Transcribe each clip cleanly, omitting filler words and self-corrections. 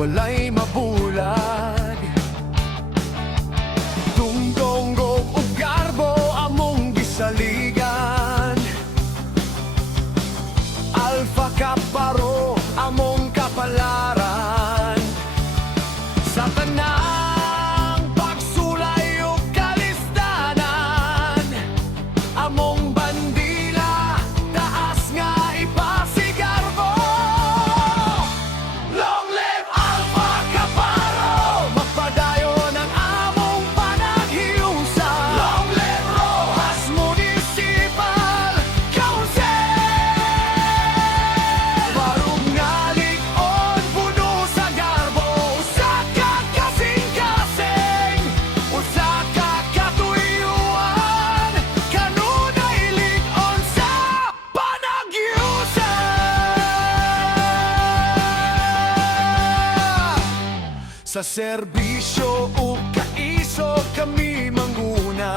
walay mabulag. Tungdonggong ug garbo among gisaligan, Alpha Kaparo among kapalaran. Sa tanang pagsulay ug kalistanan, among bandila taas nga ipasigarbo. Long live Alpha Kaparo, magpadayon ang among panaghiusa. Long live Rojas Municipal Council. Marungalig on puno sa garbo, usa ka kasing-kasing, usa ka katuyuan, kanunay lig-on sa panaghiusa. Sa serbisyo o kaiso kami manguna,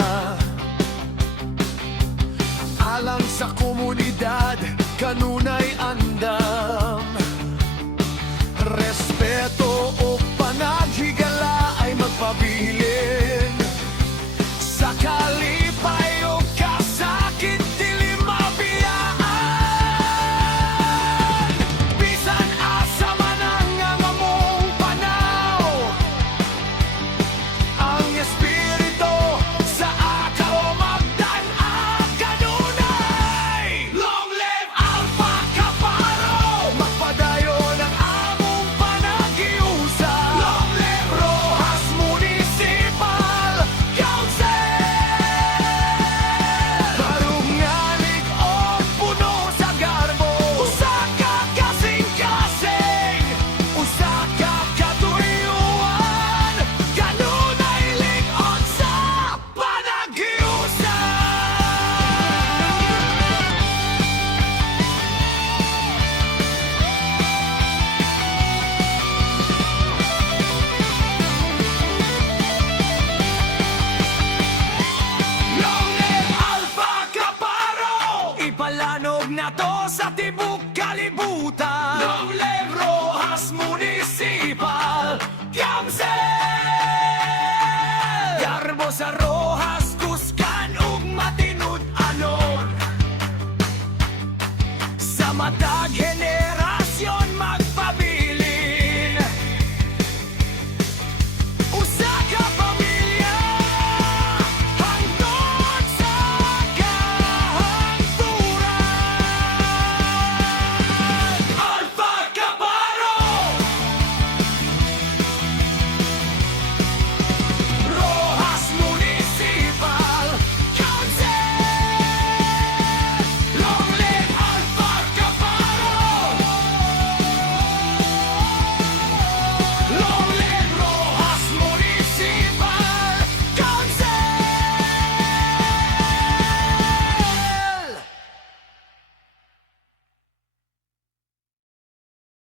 alang sa komunidad kanunay andam. Respeto o panaghigala ay magpabilin, sa kalipay o kasakit dili mabiyaan. Bisan asa man ang among panaw, ang espiritu sa akaw magdan-ang kanunay. Long live Alpha Kaparo, magpadayon ang among panaghiusa. Long live Rojas Municipal Council. Marungalig o puno sa garbo, usa ka kasing-kasing, usa ka katuyuan, kanunay lig-on sa panaghiusa. Long live Alpha Kaparo, ipalanog na to sa tibok kalibutan. Long live Rojas Municipal Council. Garbo sa Rojas, kuskan ug matinud-anon, sa matag